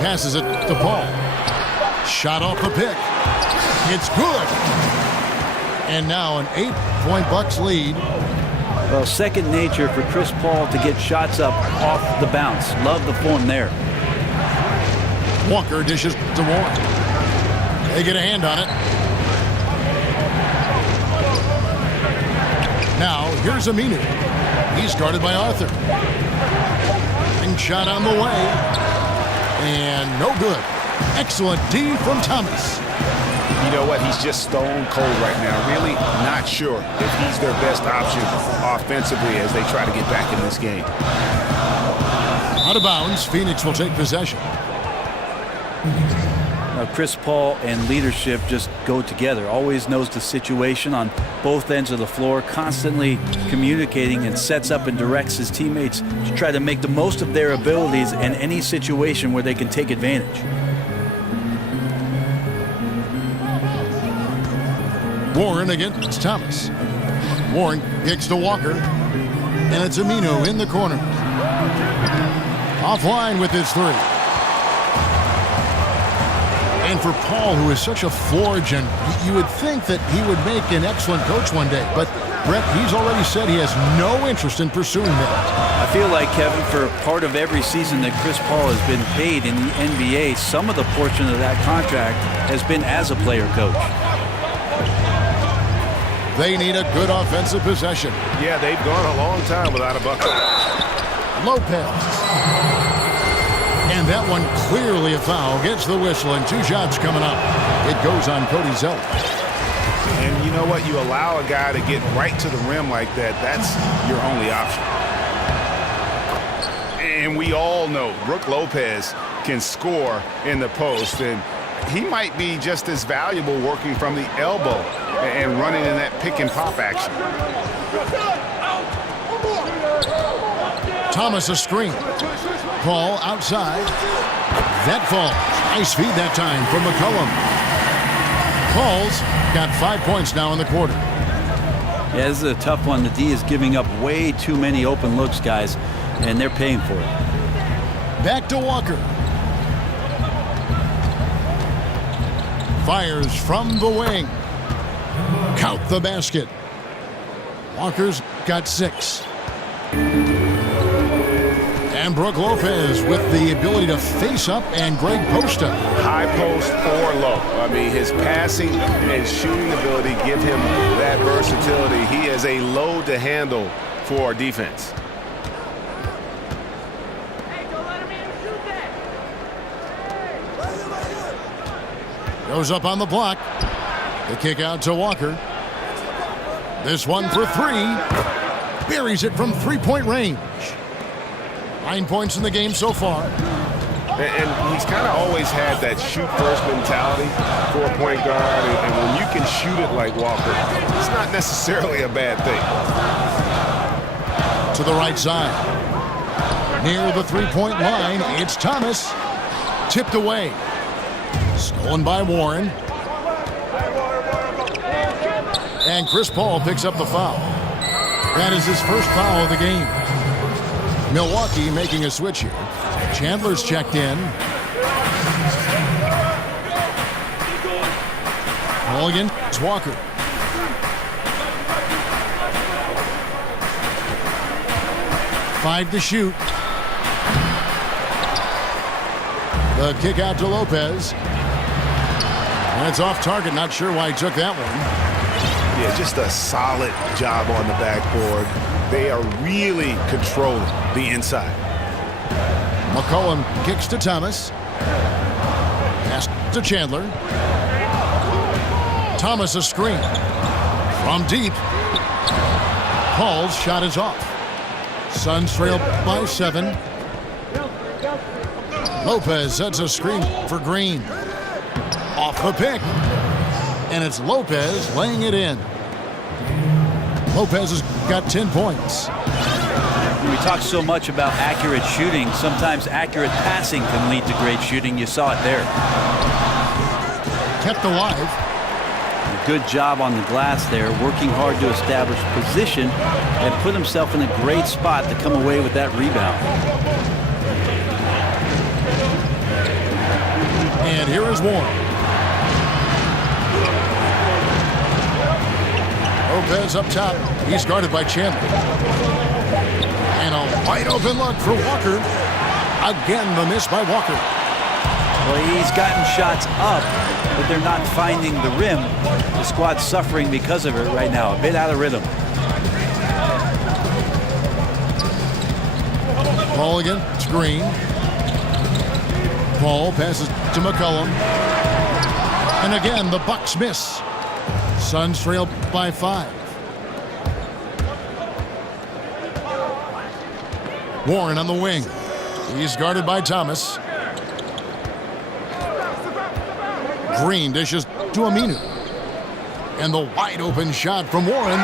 Passes it to Paul. Shot off the pick. It's good. And now an 8-point Bucks lead. Well, second nature for Chris Paul to get shots up off the bounce. Love the form there. Walker dishes to Warren. They get a hand on it. Now, here's Aminu. He's guarded by Arthur. Shot on the way. And no good. Excellent D from Thomas. You know what? He's just stone cold right now. Really not sure if he's their best option offensively as they try to get back in this game. Out of bounds, Phoenix will take possession. Chris Paul and leadership just go together. Always knows the situation on both ends of the floor, constantly communicating, and sets up and directs his teammates to try to make the most of their abilities in any situation where they can take advantage. Warren against Thomas. Warren kicks to Walker. And it's Aminu in the corner. Offline with his three. And for Paul, who is such a forge, and you would think that he would make an excellent coach one day. But, Brett, he's already said he has no interest in pursuing that. I feel like, Kevin, for part of every season that Chris Paul has been paid in the NBA, some of the portion of that contract has been as a player coach. They need a good offensive possession. Yeah, they've gone a long time without a bucket. Lopez. And that one clearly a foul. Gets the whistle, and 2 shots coming up. It goes on Cody Zeller. And you know what? You allow a guy to get right to the rim like that. That's your only option. And we all know Brook Lopez can score in the post. And he might be just as valuable working from the elbow and running in that pick and pop action. Thomas a screen. Paul outside. That falls. Nice feed that time from McCollum. Paul's got 5 points now in the quarter. Yeah, this is a tough one. The D is giving up way too many open looks, guys, and they're paying for it. Back to Walker. Fires from the wing. Count the basket. Walker's got 6. And Brook Lopez with the ability to face up and Greg post up. High post or low. I mean, his passing and shooting ability give him that versatility. He is a load to handle for our defense. Goes up on the block. The kick out to Walker. This one for 3. Buries it from 3-point range. 9 points in the game so far. And he's kind of always had that shoot-first mentality for a point guard. And when you can shoot it like Walker, it's not necessarily a bad thing. To the right side. Near the 3-point line, it's Thomas. Tipped away. Stolen by Warren. And Chris Paul picks up the foul. That is his first foul of the game. Milwaukee making a switch here. Chandler's checked in. Mulligan, it's Walker. Five to shoot. The kick out to Lopez. And it's off target. Not sure why he took that one. Yeah, just a solid job on the backboard. They are really controlling the inside. McCollum kicks to Thomas. Pass to Chandler. Thomas a screen. From deep. Paul's shot is off. Suns trail by 7. Lopez sets a screen for Green. Off the pick. And it's Lopez laying it in. Lopez has got 10 points. We talk so much about accurate shooting. Sometimes accurate passing can lead to great shooting. You saw it there. Kept alive. Good job on the glass there, working hard to establish position and put himself in a great spot to come away with that rebound. And here is Warren. Lopez up top. He's guarded by Chandler. And a wide open look for Walker. Again, the miss by Walker. Well, he's gotten shots up, but they're not finding the rim. The squad's suffering because of it right now. A bit out of rhythm. Ball again. It's Green. Paul passes to McCollum. And again, the Bucks miss. Suns trail by 5. Warren on the wing. He's guarded by Thomas. Green dishes to Aminu. And the wide open shot from Warren.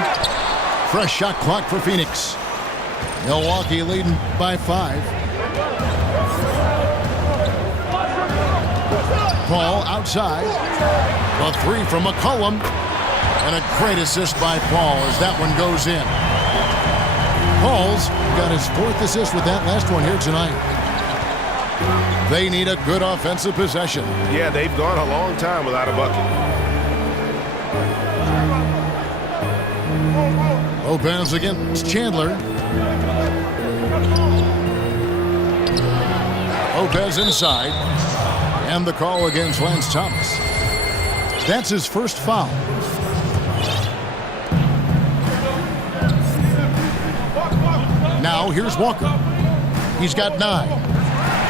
Fresh shot clock for Phoenix. Milwaukee leading by 5. Paul outside. A 3 from McCollum. And a great assist by Paul as that one goes in. Paul's got his 4th assist with that last one here tonight. They need a good offensive possession. Yeah, they've gone a long time without a bucket. Lopez against Chandler. Lopez inside. And the call against Lance Thomas. That's his first foul. Now here's Walker. He's got 9.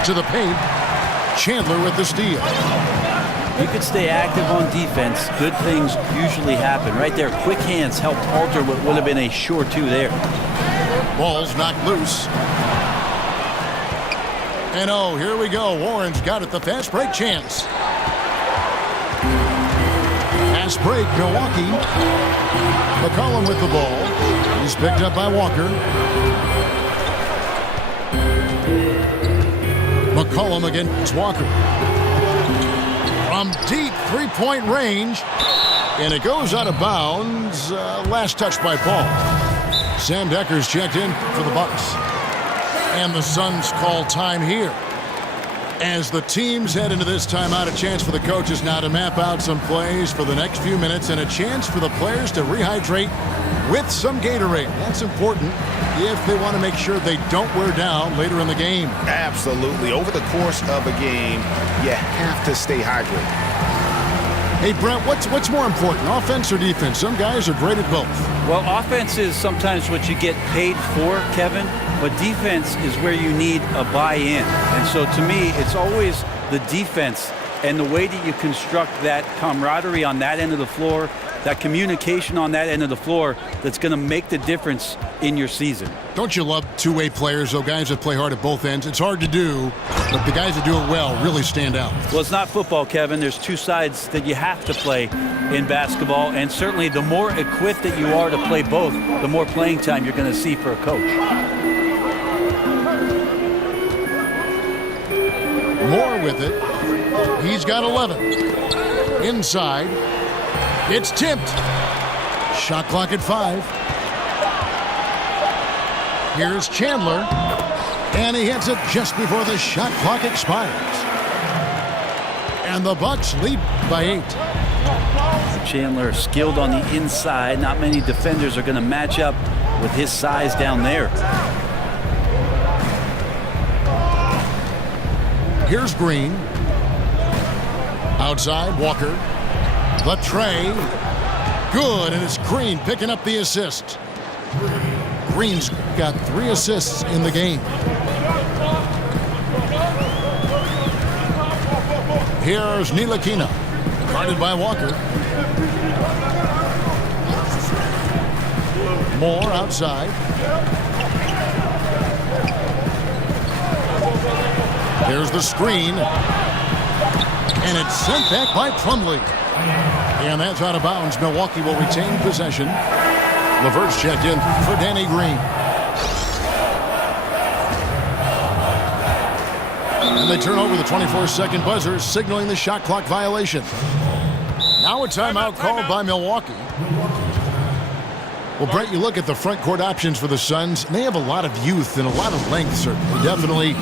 To the paint. Chandler with the steal. You could stay active on defense. Good things usually happen. Right there, quick hands helped alter what would have been a sure 2 there. Ball's knocked loose. And oh, here we go. Warren's got it. The fast break chance. Fast break, Milwaukee. McCollum with the ball. He's picked up by Walker. McCollum against Walker. From deep 3-point range. And it goes out of bounds. Last touch by Paul. Sam Decker's checked in for the Bucks. And the Suns call time here. As the teams head into this timeout, a chance for the coaches now to map out some plays for the next few minutes and a chance for the players to rehydrate with some Gatorade. That's important if they want to make sure they don't wear down later in the game. Absolutely. Over the course of a game, you have to stay hydrated. Hey, Brent, what's more important, offense or defense? Some guys are great at both. Well, offense is sometimes what you get paid for, Kevin, but defense is where you need a buy-in. And so to me, it's always the defense and the way that you construct that camaraderie on that end of the floor, that communication on that end of the floor that's going to make the difference in your season. Don't you love two-way players, though, guys that play hard at both ends? It's hard to do, but the guys that do it well really stand out. Well, it's not football, Kevin. There's 2 sides that you have to play in basketball, and certainly the more equipped that you are to play both, the more playing time you're going to see for a coach. Moore with it. He's got 11. Inside. It's tipped. Shot clock at 5. Here's Chandler. And he hits it just before the shot clock expires. And the Bucks lead by 8. Chandler skilled on the inside. Not many defenders are going to match up with his size down there. Here's Green. Outside, Walker. The tray. Good, and it's Green picking up the assist. Green's got 3 assists in the game. Here's Ntilikina, guarded by Walker. Moore outside. Here's the screen. And it's sent back by Plumlee. And that's out of bounds. Milwaukee will retain possession. LeVert's checked in for Danny Green. And they turn over the 24-second buzzer, signaling the shot clock violation. Now a timeout called by Milwaukee. Well, Brett, you look at the front court options for the Suns, and they have a lot of youth and a lot of length, certainly. Definitely,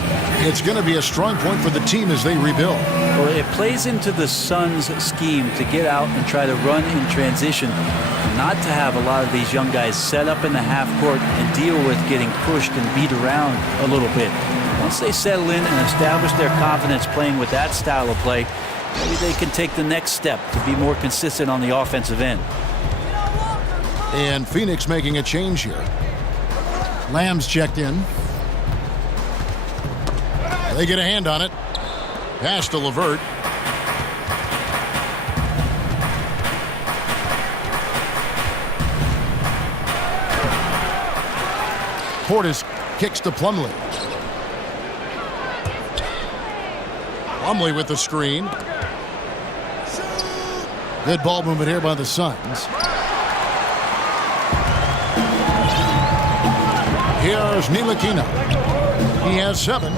it's going to be a strong point for the team as they rebuild. Well, it plays into the Suns' scheme to get out and try to run in transition, not to have a lot of these young guys set up in the half court and deal with getting pushed and beat around a little bit. Once they settle in and establish their confidence playing with that style of play, maybe they can take the next step to be more consistent on the offensive end. And Phoenix making a change here. Lamb's checked in. They get a hand on it. Pass to LeVert. Portis kicks to Plumlee. Plumlee with the screen. Good ball movement here by the Suns. Here's Ntilikina. He has 7.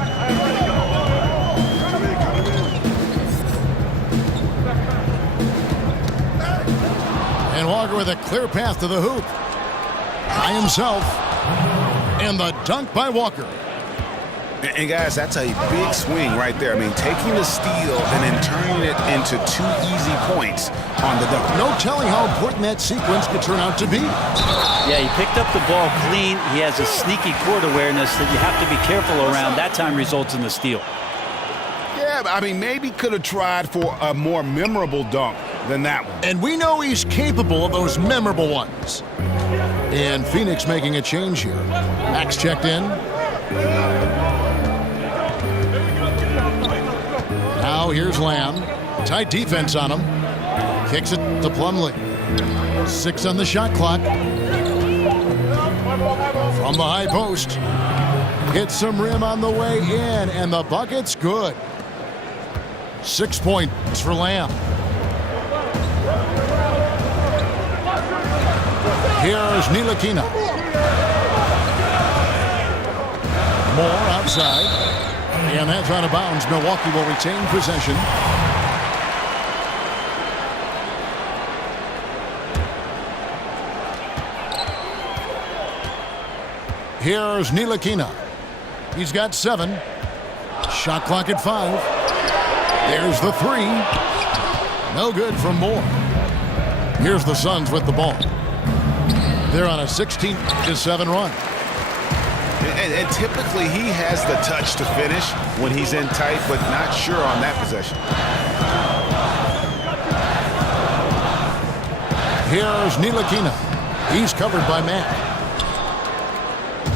And Walker with a clear path to the hoop. By himself. And the dunk by Walker. And guys, that's a big swing right there. I mean, taking the steal and then turning it into 2 easy points on the dunk. No telling how important that sequence could turn out to be. Yeah, he picked up the ball clean. He has a sneaky court awareness that you have to be careful around. That time results in the steal. Yeah, I mean, maybe could have tried for a more memorable dunk than that one. And we know he's capable of those memorable ones. And Phoenix making a change here. Max checked in. Now here's Lamb. Tight defense on him. Kicks it to Plumlee. 6 on the shot clock. From the high post. Hits some rim on the way in, and the bucket's good. 6 points for Lamb. Here's Ntilikina. Moore outside. And that's out of bounds. Milwaukee will retain possession. Here's Ntilikina. He's got 7. Shot clock at 5. There's the 3. No good from Moore. Here's the Suns with the ball. They're on a 16-7 run. And typically he has the touch to finish when he's in tight, but not sure on that possession. Here's Ntilikina. He's covered by Matt.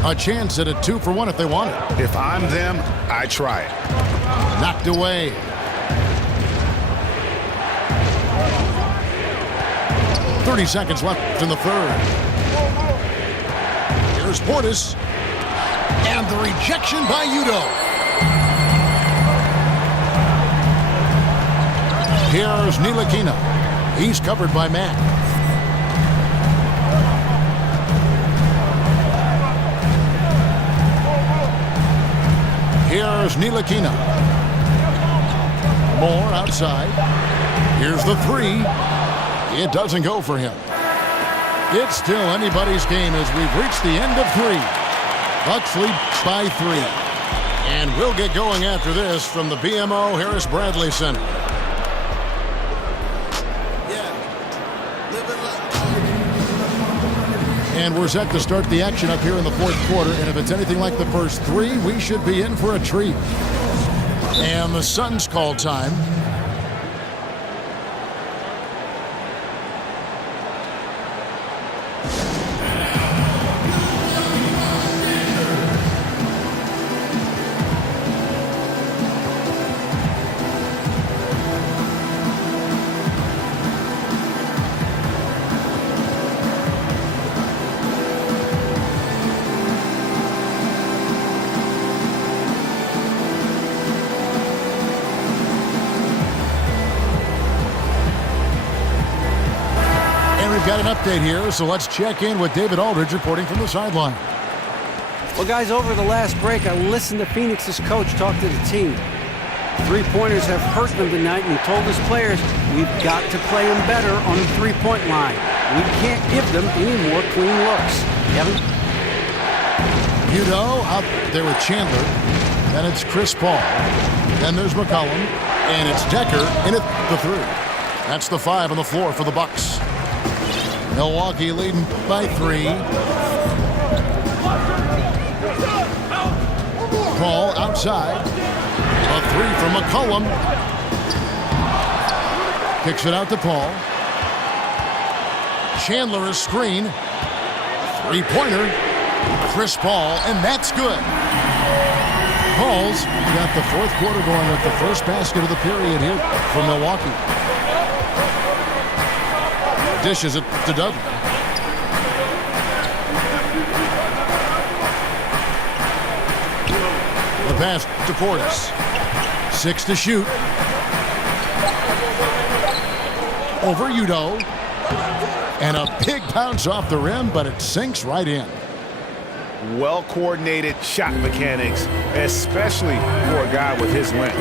A chance at a 2-for-1 if they want it. If I'm them, I try it. Knocked away. .30 seconds left in the third. Here's Portis. And the rejection by Udo. Here's Ntilikina. He's covered by Matt. Here's Ntilikina. Moore outside. Here's the 3. It doesn't go for him. It's still anybody's game as we've reached the end of 3. Bucks lead by 3. And we'll get going after this from the BMO Harris Bradley Center. And we're set to start the action up here in the 4th quarter. And if it's anything like the first 3, we should be in for a treat. And the Suns call time. We've got an update here, so let's check in with David Aldridge reporting from the sideline. Well, guys, over the last break, I listened to Phoenix's coach talk to the team. 3-pointers have hurt them tonight, and he told his players, we've got to play them better on the 3-point line. We can't give them any more clean looks. Kevin? Udo out there with Chandler. Then it's Chris Paul. Then there's McCollum. And it's Decker in at the 3. That's the 5 on the floor for the Bucks. Milwaukee leading by 3. Paul outside. A 3 from McCollum. Kicks it out to Paul. Chandler is screen. 3-pointer. Chris Paul, and that's good. Paul's got the fourth quarter going with the first basket of the period here for Milwaukee. Dishes it to Dudley. The pass to Portis. 6 to shoot. Over Udo. And a big bounce off the rim, but it sinks right in. Well-coordinated shot mechanics, especially for a guy with his length.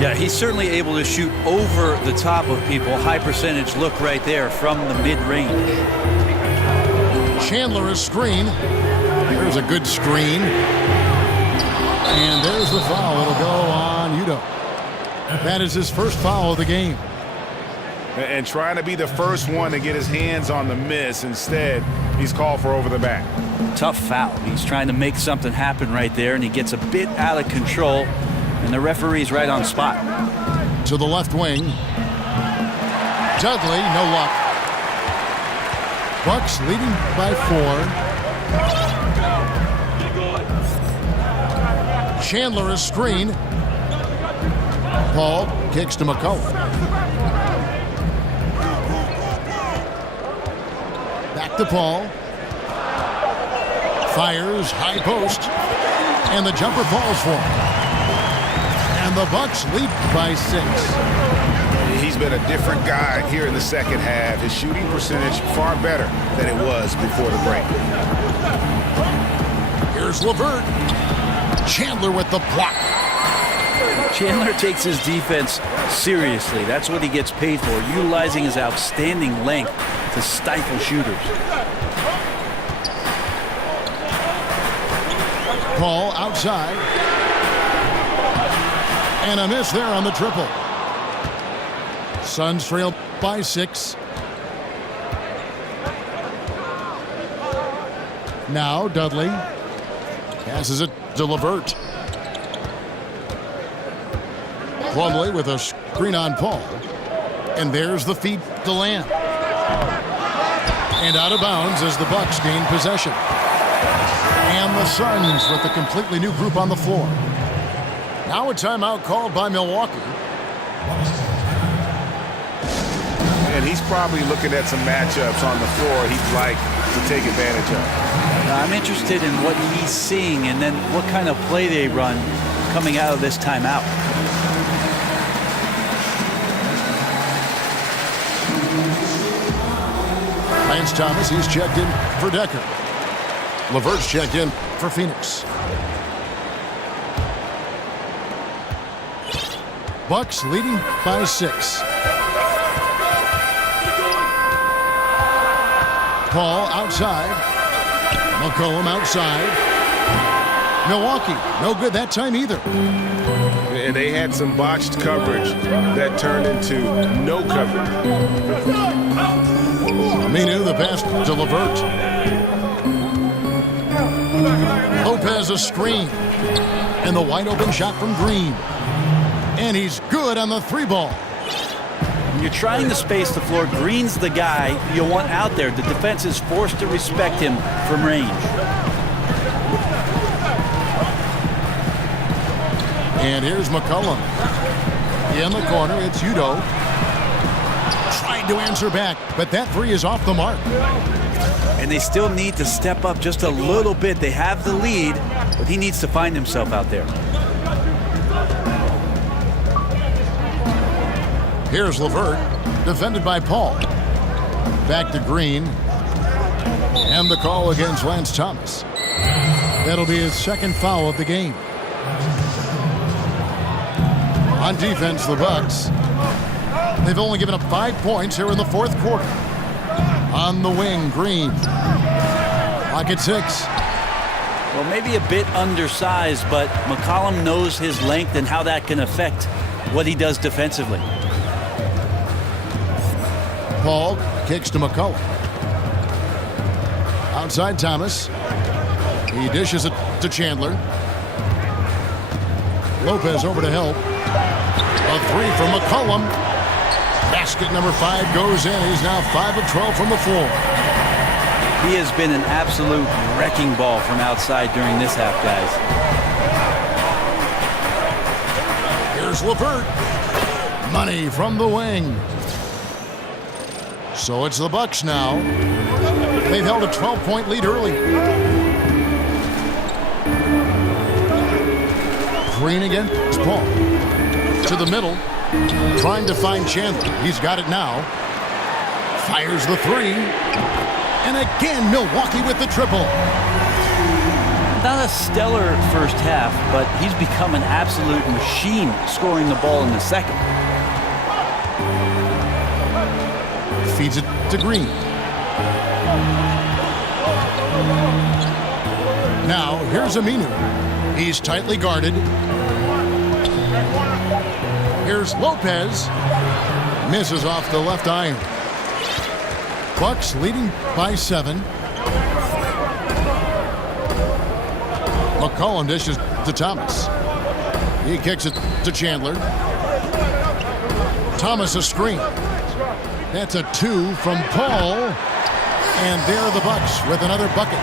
Yeah, he's certainly able to shoot over the top of people. High percentage look right there from the mid-range. Chandler is screen. There's a good screen. And there's the foul. It'll go on Udo. That is his first foul of the game. And trying to be the first one to get his hands on the miss. Instead, he's called for over the back. Tough foul. He's trying to make something happen right there, and he gets a bit out of control, and the referee's right on spot. To the left wing. Dudley, no luck. Bucks leading by 4. Chandler is screen. Paul kicks to McCollum. Back to Paul. Fires, high post. And the jumper falls for him. And the Bucks lead by 6. He's been a different guy here in the second half. His shooting percentage far better than it was before the break. Here's LeVert. Chandler with the block. Chandler takes his defense seriously. That's what he gets paid for, utilizing his outstanding length to stifle shooters. Paul outside. And a miss there on the triple. Suns trail by 6. Now Dudley passes it to LeVert. Plumlee with a screen on Paul. And there's the feed to Lamb. And out of bounds as the Bucks gain possession. And the Suns with a completely new group on the floor. Now a timeout called by Milwaukee. And he's probably looking at some matchups on the floor he'd like to take advantage of. I'm interested in what he's seeing and then what kind of play they run coming out of this timeout. Lance Thomas, he's checked in for Decker. LeVert's checked in for Phoenix. Bucks leading by 6. Paul outside. McCollum outside. Milwaukee, no good that time either. And they had some botched coverage that turned into no coverage. Aminu, the pass to LeVert. Lopez a screen. And the wide open shot from Green. And he's good on the 3-ball. When you're trying to space the floor, Green's the guy you want out there. The defense is forced to respect him from range. And here's McCollum. In the corner, it's Udo. Trying to answer back, but that 3 is off the mark. And they still need to step up just a little bit. They have the lead, but he needs to find himself out there. Here's LeVert, defended by Paul. Back to Green. And the call against Lance Thomas. That'll be his second foul of the game. On defense, the Bucks. They've only given up 5 points here in the fourth quarter. On the wing, Green. Lock at 6. Well, maybe a bit undersized, but McCollum knows his length and how that can affect what he does defensively. Paul kicks to McCollum. Outside Thomas. He dishes it to Chandler. Lopez over to help. A 3 from McCollum. Basket number 5 goes in. He's now 5 of 12 from the floor. He has been an absolute wrecking ball from outside during this half, guys. Here's LeVert. Money from the wing. So it's the Bucks now. They've held a 12-point lead early. Green against Paul. To the middle. Trying to find Chandler. He's got it now. Fires the 3. And again, Milwaukee with the triple. Not a stellar first half, but he's become an absolute machine scoring the ball in the second. Feeds it to Green. Now, here's Aminu. He's tightly guarded. Here's Lopez. Misses off the left iron. Bucks leading by 7. McCollum dishes to Thomas. He kicks it to Chandler. Thomas a screen. That's a 2 from Paul. And there are the Bucks with another bucket.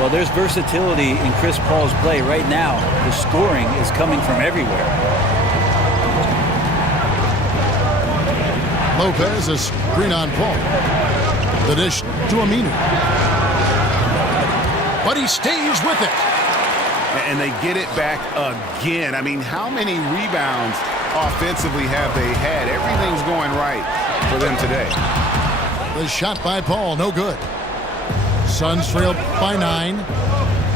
Well, there's versatility in Chris Paul's play right now. The scoring is coming from everywhere. Lopez a screen on Paul. The dish to Aminu. But he stays with it. And they get it back again. I mean, how many rebounds offensively have they had? Everything's going right for them today. The shot by Paul, no good. Suns trail by 9.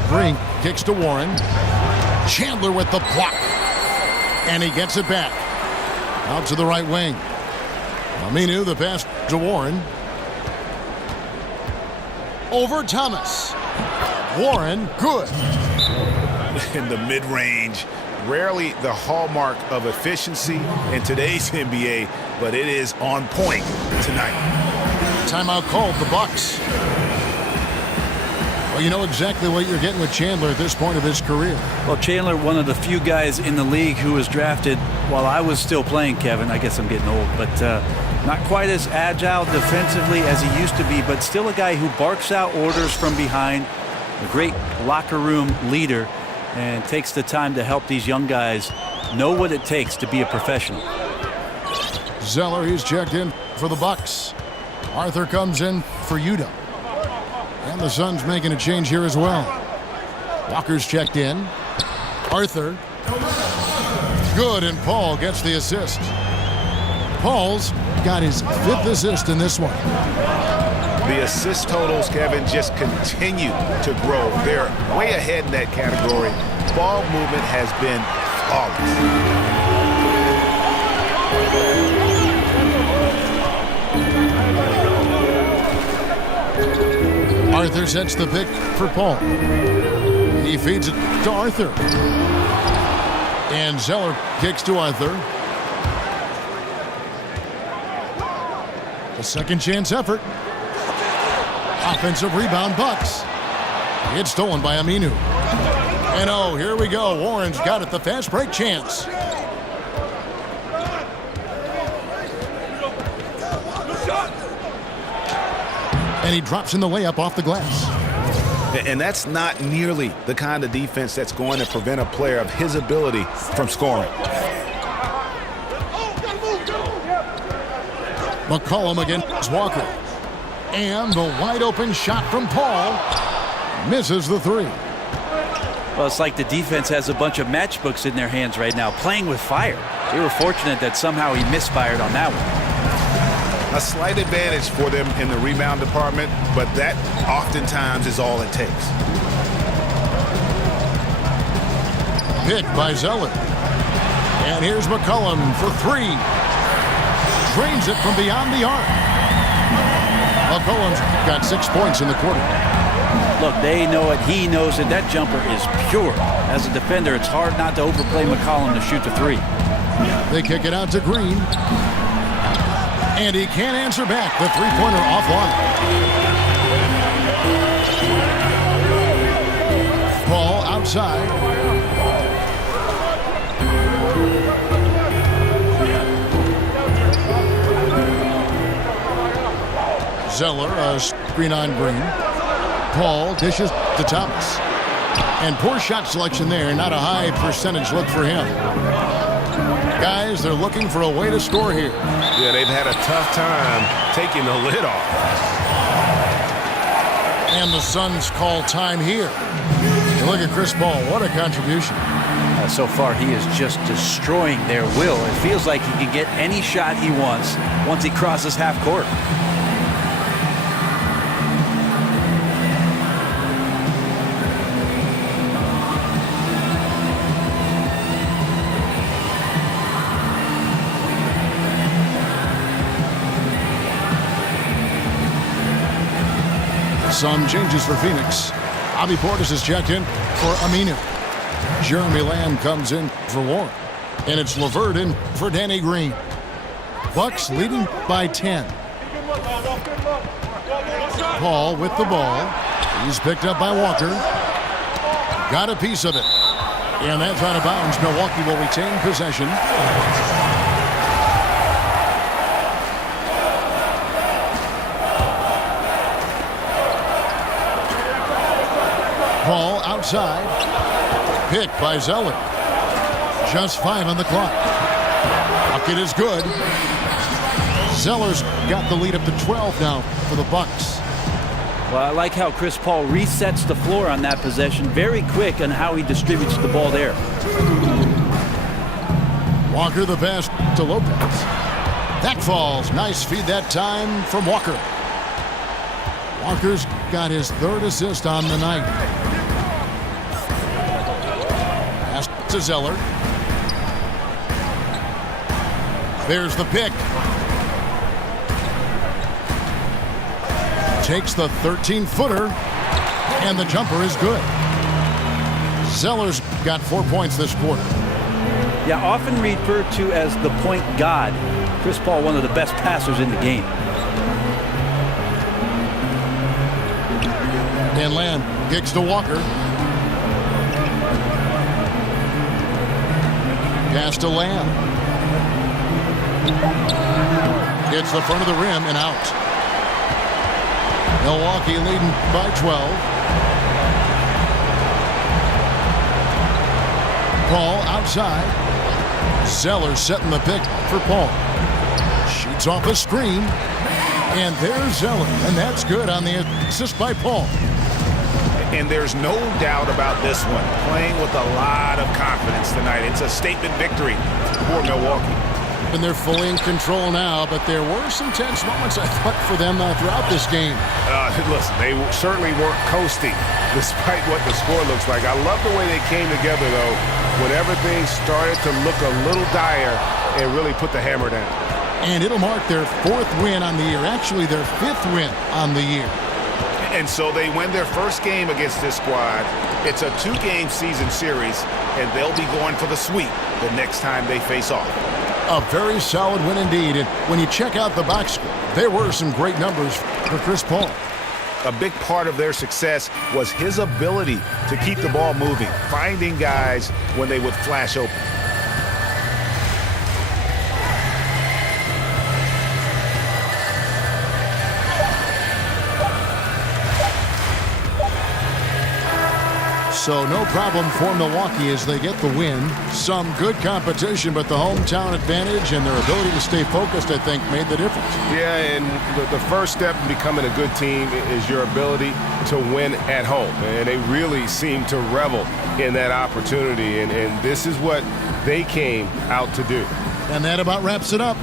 Green kicks to Warren. Chandler with the block. And he gets it back. Out to the right wing. Aminu, the pass to Warren. Over Thomas. Warren, good. In the mid-range, rarely the hallmark of efficiency in today's NBA, but it is on point tonight. Timeout called, the Bucks. Well, you know exactly what you're getting with Chandler at this point of his career. Well, Chandler, one of the few guys in the league who was drafted while I was still playing, Kevin. I guess I'm getting old, but not quite as agile defensively as he used to be, but still a guy who barks out orders from behind, a great locker room leader, and takes the time to help these young guys know what it takes to be a professional. Zeller, he's checked in for the Bucks. Arthur comes in for Utah. And the Suns making a change here as well. Walker's checked in. Arthur. Good, and Paul gets the assist. Paul's got his 5th assist in this one. The assist totals, Kevin, just continue to grow. They're way ahead in that category. Ball movement has been flawless. Arthur sets the pick for Paul. He feeds it to Arthur. And Zeller kicks to Arthur. A second chance effort. Offensive rebound, Bucks. It's stolen by Aminu. And oh, here we go. Warren's got it, the fast break chance. And he drops in the layup off the glass. And that's not nearly the kind of defense that's going to prevent a player of his ability from scoring. McCollum against Walker. And the wide open shot from Paul. Misses the 3. Well, it's like the defense has a bunch of matchbooks in their hands right now, playing with fire. They were fortunate that somehow he misfired on that one. A slight advantage for them in the rebound department, but that oftentimes is all it takes. Pick by Zeller. And here's McCollum for 3. Drains it from beyond the arc. McCollum's got 6 points in the quarter. Look, they know it. He knows it. That jumper is pure. As a defender, it's hard not to overplay McCollum to shoot the three. They kick it out to Green. And he can't answer back. The three-pointer offline. Ball outside. Zeller, a screen on Green. Paul dishes to Thomas. And poor shot selection there. Not a high percentage look for him. Guys, they're looking for a way to score here. Yeah, they've had a tough time taking the lid off. And the Suns call time here. And look at Chris Paul. What a contribution. So far, he is just destroying their will. It feels like he can get any shot he wants once he crosses half court. Some changes for Phoenix. Bobby Portis is checked in for Aminu. Jeremy Lamb comes in for Warren. And it's LeVert in for Danny Green. Bucks leading by 10. Paul with the ball. He's picked up by Walker. Got a piece of it. And that's out of bounds. Milwaukee will retain possession. Paul outside. Picked by Zeller. Just 5 on the clock. Bucket is good. Zeller's got the lead up to 12 now for the Bucks. Well, I like how Chris Paul resets the floor on that possession. Very quick on how he distributes the ball there. Walker the pass to Lopez. That falls. Nice feed that time from Walker. Walker's got his 3rd assist on the night. Pass to Zeller. There's the pick. Takes the 13-footer, and the jumper is good. Zeller's got 4 points this quarter. Yeah, often referred to as the point god. Chris Paul, one of the best passers in the game. And Lamb kicks to Walker. Pass to Lamb. Hits the front of the rim and out. Milwaukee leading by 12. Paul outside. Zeller setting the pick for Paul. Shoots off a screen. And there's Zeller. And that's good on the assist by Paul. And there's no doubt about this one. Playing with a lot of confidence tonight. It's a statement victory for Milwaukee. And they're fully in control now, but there were some tense moments, I thought, for them throughout this game. Listen, they certainly weren't coasting, despite what the score looks like. I love the way they came together, though, when everything started to look a little dire and really put the hammer down. And it'll mark their 4th win on the year, actually their 5th win on the year. And so they win their first game against this squad. It's a 2-game season series, and they'll be going for the sweep the next time they face off. A very solid win indeed. And when you check out the box score, there were some great numbers for Chris Paul. A big part of their success was his ability to keep the ball moving, finding guys when they would flash open. So no problem for Milwaukee as they get the win. Some good competition, but the hometown advantage and their ability to stay focused, I think, made the difference. Yeah, and the first step in becoming a good team is your ability to win at home. And they really seem to revel in that opportunity. And this is what they came out to do. And that about wraps it up.